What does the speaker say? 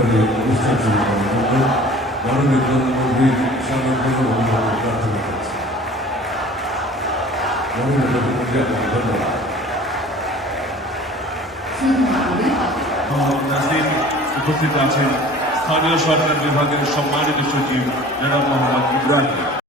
অনুষ্ঠানে অনুষ্ঠান শুরু করার জন্য মাননীয় প্রধানমন্ত্রীর স্বাগত অভিনন্দন প্রার্থনা করছি। মাননীয় প্রধানমন্ত্রী আপনাকে ধন্যবাদ। উপস্থিত আছেন স্থানীয় সরকার বিভাগের সম্মানিত সচিব জনাব মোহাম্মদ ইব্রাহিম।